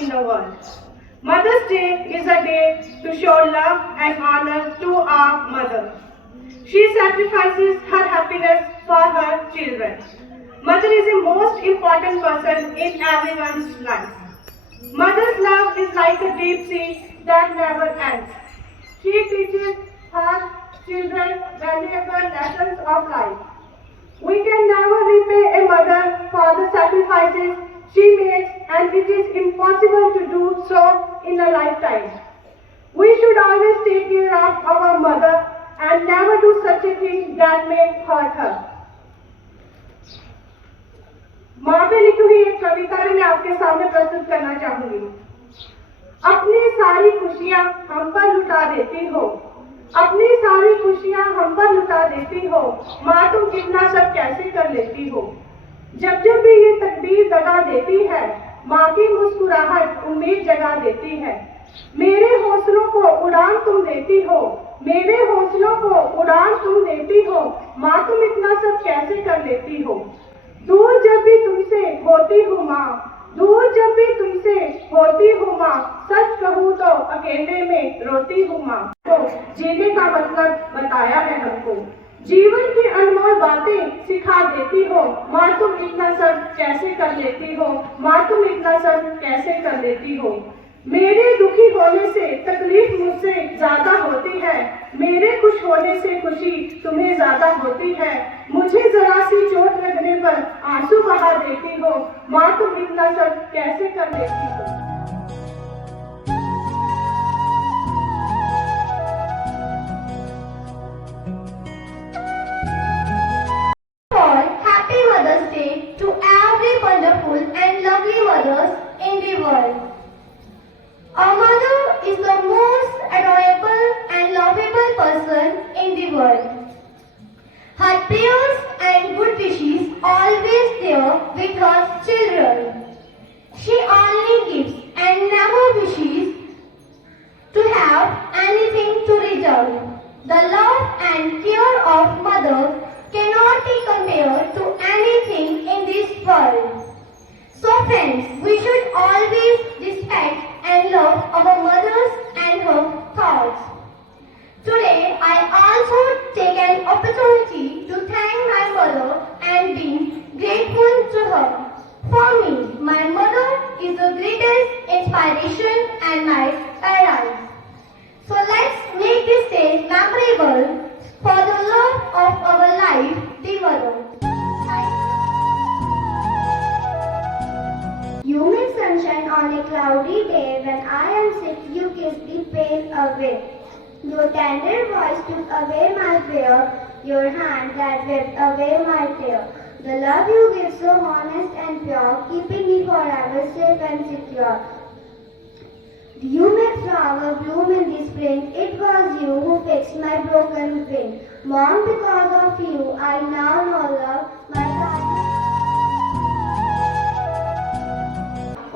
in the world. Mother's Day is a day to show love and honor to our mother. She sacrifices her happiness for her children. Mother is the most important person in everyone's life. Mother's love is like a deep sea that never ends. She teaches her children valuable lessons of life. We can never repay a mother for the sacrifices she makes, and it is impossible to do so in a lifetime. We should always take care of our mother and never do such a thing that may hurt her. माँ पे लिखी हुई एक कविता भी मैं आपके सामने प्रस्तुत करना चाहूंगी। अपनी सारी खुशियाँ हम पर लुटा देती हो, अपनी सारी खुशियाँ हम पर लुटा देती हो, माँ तुम इतना सब कैसे कर लेती हो। जब जब भी ये तकदीर दगा देती है, माँ की मुस्कुराहट उम्मीद जगा देती है। मेरे हौसलों को उड़ान तुम देती हो, मेरे हौसलों को उड़ान तुम देती हो, माँ तुम इतना सब कैसे कर लेती हो। दूर जब भी तुमसे होती हूँ माँ, दूर जब भी तुमसे होती हूँ माँ, सच कहूँ तो अकेले में रोती हूँ माँ। तो जीने का मतलब बताया है हमको, जीवन की अनमोल बातें सिखा देती हो, माँ तुम इतना सब कैसे कर लेती हो, माँ तुम इतना सब कैसे कर लेती हो। मेरे दुखी होने से तकलीफ मुझसे ज्यादा होती है, मेरे खुश होने से खुशी तुम्हें ज्यादा होती है। मुझे जरा सी चोट लगने पर आंसू बहा देती हो, माँ तुम इतना सब कैसे कर लेती हो। Happy Mother's Day to every wonderful and lovely mothers in the world. A mother is the most adorable and lovable person in the world. Her prayers and good wishes always there with her children. She only gives and never wishes to have anything to return. The love and care of mother cannot be compared to anything in this world. So friends, we should always respect and love our mothers and her thoughts. Today, I also take an opportunity to thank my mother and be grateful to her. For me, my mother is the greatest inspiration and my paradise. So let's make this day memorable for the love of our life, the mother. You make sunshine on a cloudy day. When I am sick, you kiss the pain away. Your tender voice took away my fear. Your hand that wiped away my tear. The love you give so honest and pure, keeping me forever safe and secure. You made flower bloom in the spring. It was you who fixed my broken wing. Mom, because of you, I now know love my God.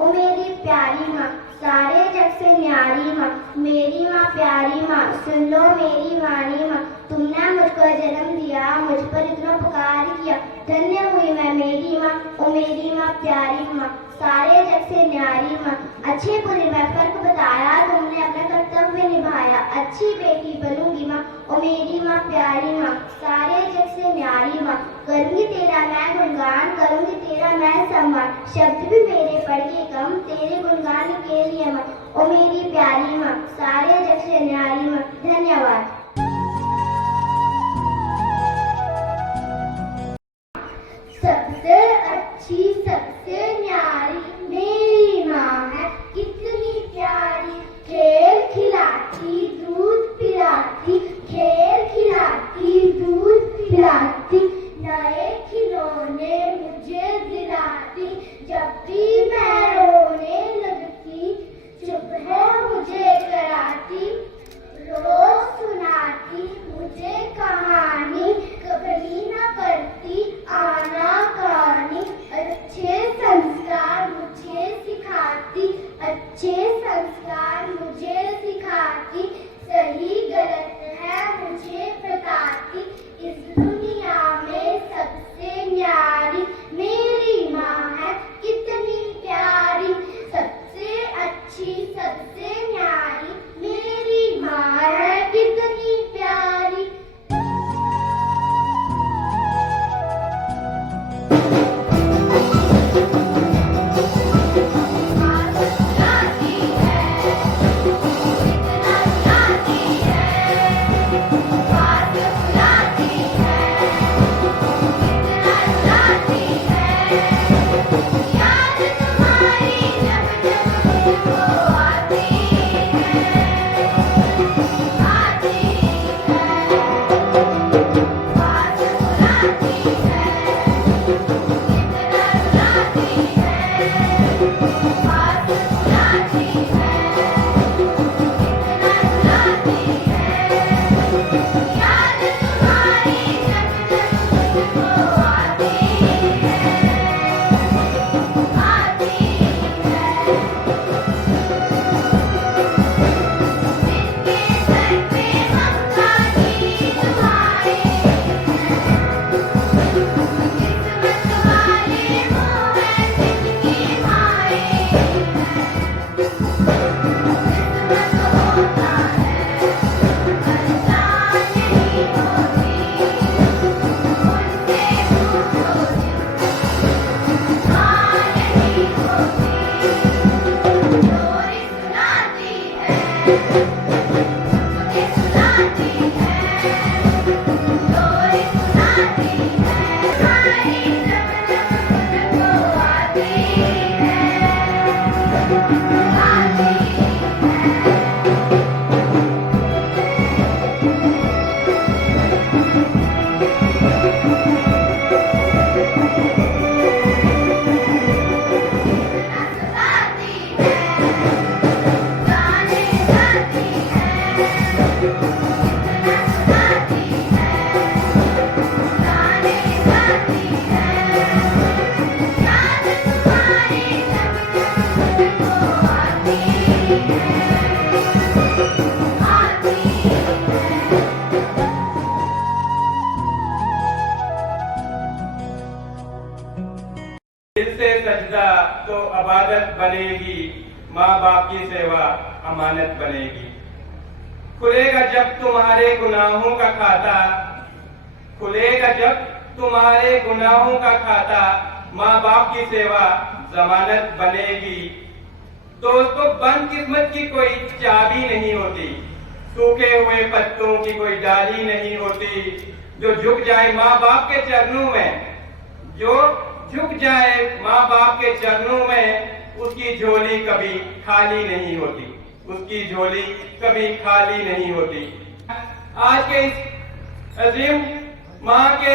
ओ मेरी प्यारी माँ, सारे जग से न्यारी माँ, मेरी माँ प्यारी माँ, सुन लो मेरी वाणी माँ। तुमने मुझको जन्म दिया, मुझ पर इतना उपकार किया, धन्य हुई मैं मेरी माँ। ओ मेरी माँ प्यारी माँ, सारे जग से न्यारी माँ। अच्छे बुरे में फर्क बताया, तुमने अपना कर्तव्य निभाया, अच्छी बेटी बनूंगी माँ। ओ मेरी माँ प्यारी माँ, सारे जग से न्यारी माँ। करूंगी तेरा मैं गुणगान, करूंगी तेरा मैं सम्मान, शब्द भी मेरे पढ़ के कम, तेरे गुणगान के लिए माँ। ओ मेरी प्यारी माँ, सारे जग से न्यारी माँ। धन्यवाद। सबसे अच्छी सबसे न्यारी मेरी माँ है, कितनी प्यारी। खेल खिलाती दूध पिलाती, खेल खिलाती दूध पिलाती, नए खिलौने मुझे दिलाती। जब भी मैं रोने लगती, चुप है मुझे करा मुझे सुनाती है, लोरी सुनाती है, सारी जब मुझको आती है, आती है। सुनाती है, गाने गाती है, सुनाती है, गाने गाती है, याद तुम्हारी जब मुझको आती है, आती है। दिल से सजदा तो अबादत बनेगी, माँ बाप की सेवा अमानत बनेगी। खुलेगा जब तुम्हारे गुनाहों का खाता, खुलेगा जब तुम्हारे गुनाहों का खाता, माँ बाप की सेवा जमानत बनेगी। दोस्तों, बदकिस्मत की कोई चाबी नहीं होती, सूखे हुए पत्तों की कोई डाली नहीं होती। जो झुक जाए माँ बाप के चरणों में, जो झुक जाए माँ बाप के चरणों में, उसकी झोली कभी खाली नहीं होती, उसकी झोली कभी खाली नहीं होती। आज के इस अजीम माँ के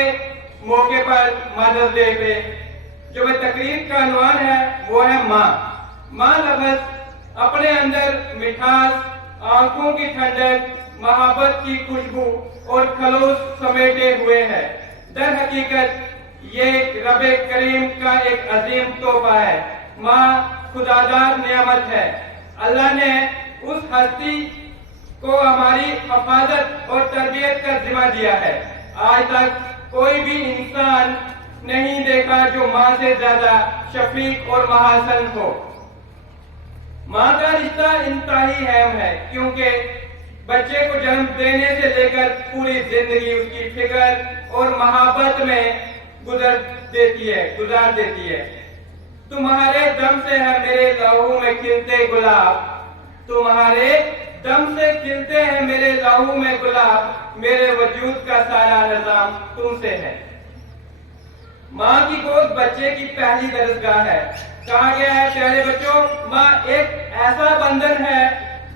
मौके पर, मदर्स डे पे, जो मैं तकरीर का अनवान है वो है माँ। माँ लफ्ज़ अपने अंदर मिठास, आंखों की ठंडक, मोहब्बत की खुशबू और खलूस समेटे हुए है। दर हकीकत ये रब करीम का एक अजीम तोहफा है। माँ खुदादार नियामत है। अल्लाह ने उस हस्ती को हमारी हिफाजत और तरबियत का जिम्मा दिया है। आज तक कोई भी इंसान नहीं देखा जो माँ से ज्यादा शफीक और महासन हो। माँ का रिश्ता इंतहाई अहम है, क्योंकि बच्चे को जन्म देने से लेकर पूरी जिंदगी उसकी फिक्र और मोहब्बत में गुजार देती है। तुम्हारे दम से है मेरे लहू में खिलते गुलाब, तुम्हारे दम से खिलते हैं मेरे लहू में गुलाब, मेरे वजूद का सारा निजाम तुमसे है। माँ की गोद बच्चे की पहली दरसगाह है। कहा गया है प्यारे बच्चों, माँ एक ऐसा बंधन है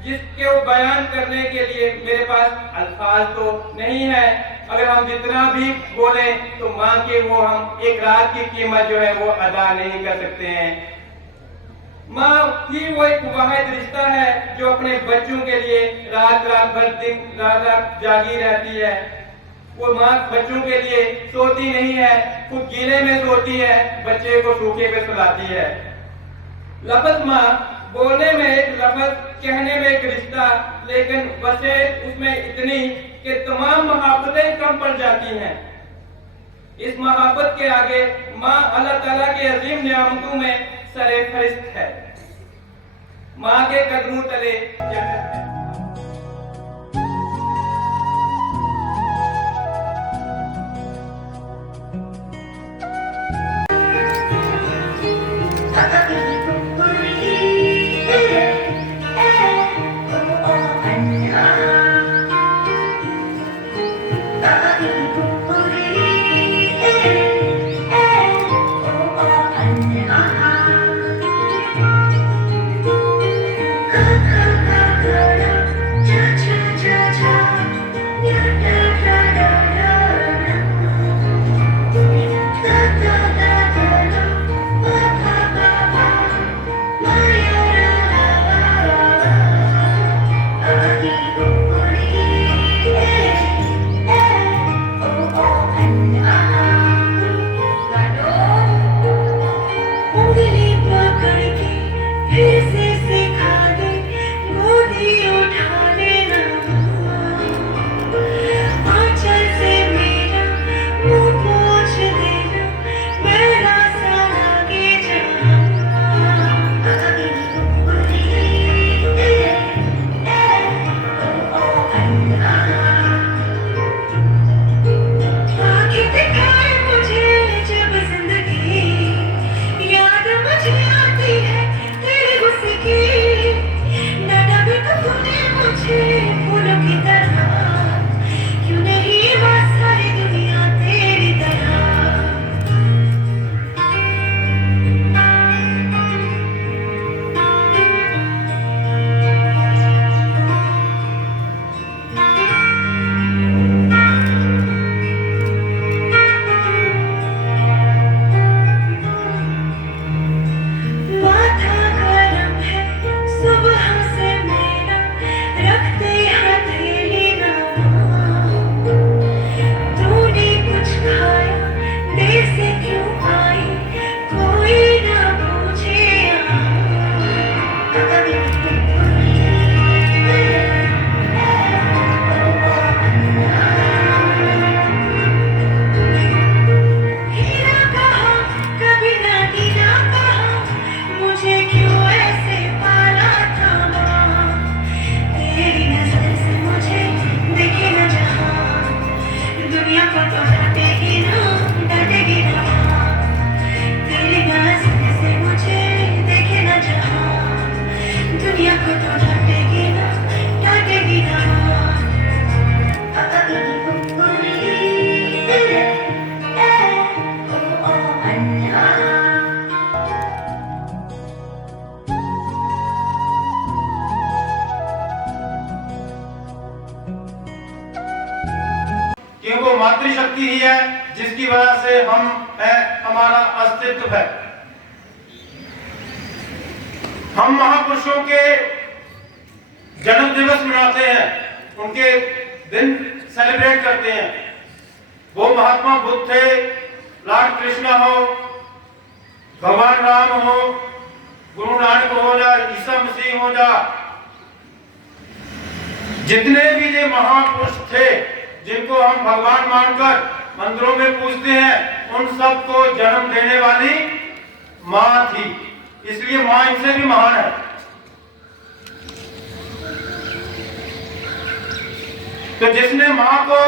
जिसको बयान करने के लिए मेरे पास अल्फाज तो नहीं है। अगर हम जितना भी बोले तो माँ के वो हम एक रात की कीमत जो है वो अदा नहीं कर सकते हैं। माँ ही वो एक वाहिद रिश्ता है जो अपने बच्चों के लिए रात भर दिन रात जागी रहती है। वो माँ बच्चों के लिए सोती नहीं है, खुद गीले में सोती है, बच्चे को सूखे पे सुलाती है। लफ्ज़ माँ बोलने में एक लफ्ज़, कहने में एक रिश्ता, लेकिन वसेत उसमें इतनी कि तमाम मोहब्बतें कम पड़ जाती हैं। इस मोहब्बत के आगे माँ अल्लाह ताला के अजीम नियामतों में सरे फरिश्त है। माँ के कदमों तले जन्नत है। Good. क्योंकि वो मातृशक्ति ही है जिसकी वजह से हम है, हमारा अस्तित्व है। हम महापुरुषों के जन्म दिवस मनाते हैं, उनके दिन सेलिब्रेट करते हैं। वो महात्मा बुद्ध थे, लॉर्ड कृष्णा हो, भगवान राम हो, गुरु नानक हो जा, ईसा मसीह हो जा, जितने भी ये महापुरुष थे जिनको हम भगवान मानकर मंदिरों में पूजते हैं, उन सबको जन्म देने वाली मां थी, इसलिए मां इनसे भी महान है। तो जिसने मां को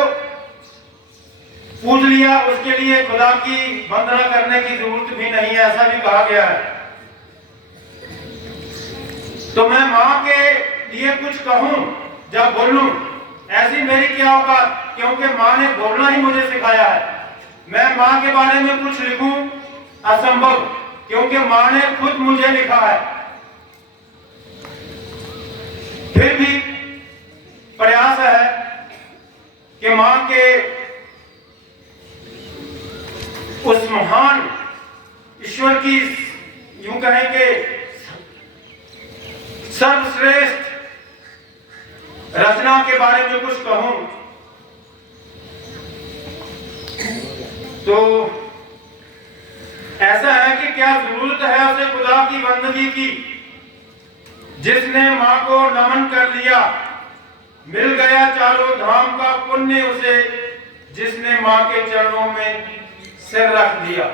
पूज लिया उसके लिए खुदा की वंदना करने की जरूरत भी नहीं है, ऐसा भी कहा गया है। तो मैं मां के लिए कुछ कहूं जब बोलूं, ऐसी मेरी क्या औकात, क्योंकि मां ने बोलना ही मुझे सिखाया है। मैं मां के बारे में कुछ लिखूं असंभव, क्योंकि मां ने खुद मुझे लिखा है। फिर भी प्रयास है कि मां के उस महान ईश्वर की यूं कहें कि सर्वश्रेष्ठ रचना के बारे में कुछ कहूं तो ऐसा है कि क्या जरूरत है उसे खुदा की बंदगी की। जिसने मां को नमन कर लिया, मिल गया चारों धाम का पुण्य उसे, जिसने मां के चरणों में सिर रख दिया।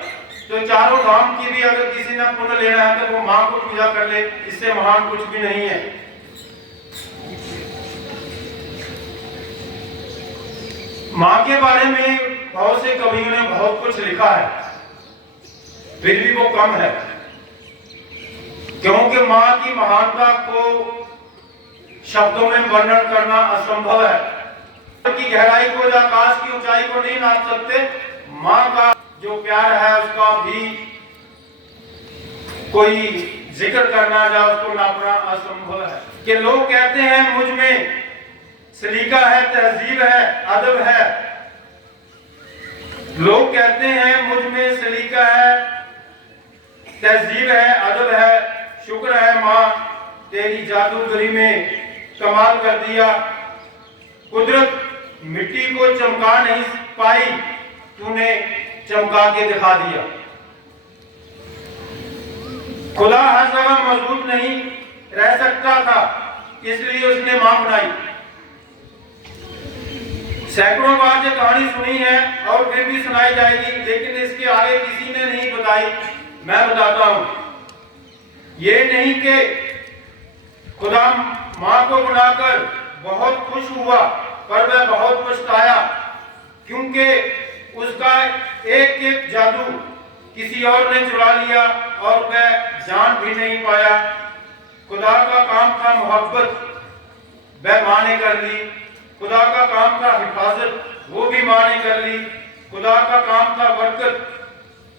तो चारों धाम की भी अगर किसी ने पुण्य लेना है तो वो मां को पूजा कर ले, इससे महान कुछ भी नहीं है। मां के बारे में बहुत से कवियों ने बहुत कुछ लिखा है, फिर भी वो कम है, क्योंकि मां की महानता को शब्दों में वर्णन करना असंभव है। की गहराई को या आकाश की ऊंचाई को नहीं नाप सकते। मां का जो प्यार है उसका भी कोई जिक्र करना या उसको नापना असंभव है। कि लोग कहते हैं मुझ में सलीका है, तहजीब है, अदब है। लोग कहते हैं मुझ में सलीका है, तहजीब है, अदब है। शुक्र है मां तेरी जादूगरी में कमाल कर दिया। कुदरत मिट्टी को चमका नहीं पाई, तूने चमका के दिखा दिया। खुदा हर जगह मौजूद नहीं रह सकता था, इसलिए उसने मां बनाई। सैकड़ों बार ये कहानी सुनी है और फिर भी सुनाई जाएगी, लेकिन इसके आगे किसी ने नहीं बताई। मैं बताता हूं। ये नहीं कि खुदा मां को बनाकर बहुत खुश हुआ, पर वह बहुत पछताया, क्योंकि उसका एक एक जादू किसी और ने चुरा लिया और वह जान भी नहीं पाया। खुदा का काम था मोहब्बत, वह मां ने कर ली। खुदा का काम था हिफाजत, वो भी मां ने कर ली। खुदा का काम था बरकत,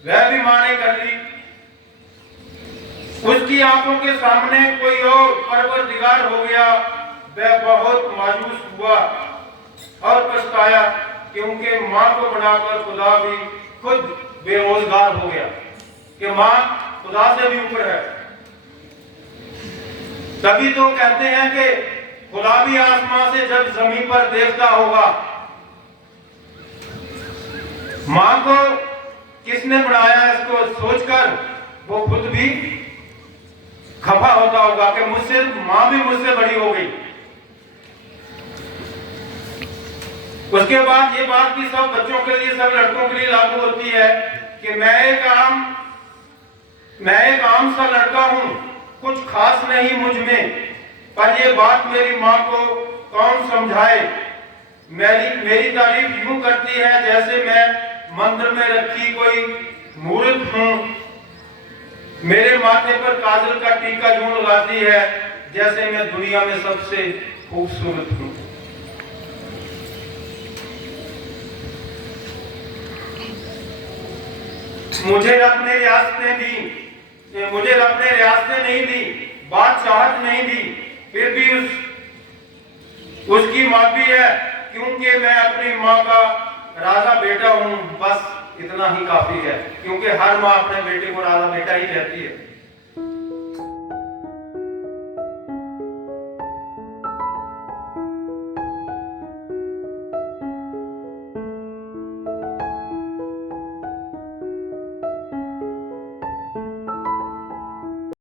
वह भी मां ने कर ली। उसकी आंखों के सामने कोई और परवरदिगार हो गया, वह बहुत मायूस हुआ और पछताया, क्योंकि मां को बनाकर खुदा भी खुद बेरोजगार हो गया कि मां खुदा से भी ऊपर है। तभी तो कहते हैं कि खुदा भी आसमां से जब जमीन पर देखता होगा। मां को किसने बनाया, इसको सोचकर वो खुद भी खफा होता होगा कि मुझसे मां भी मुझसे बड़ी हो गई। उसके बाद ये बात भी सब बच्चों के लिए, सब लड़कों के लिए लागू होती है कि मैं एक आम सा लड़का हूं, कुछ खास नहीं मुझ में, पर ये बात मेरी मां को कौन समझाए। मेरी तारीफ यूं करती है जैसे मैं मंदिर में रखी कोई मूर्त हूं। मेरे माथे पर काजल का टीका यूं लगाती है जैसे मैं दुनिया में सबसे खूबसूरत हूं। मुझे रब ने रियासतें दी, मुझे रब ने रियासतें नहीं दी, बादशाहत नहीं दी, फिर भी उसकी माफी है, क्योंकि मैं अपनी मां का राजा बेटा हूँ, बस इतना ही काफी है, क्योंकि हर माँ अपने बेटे को राजा बेटा ही कहती है।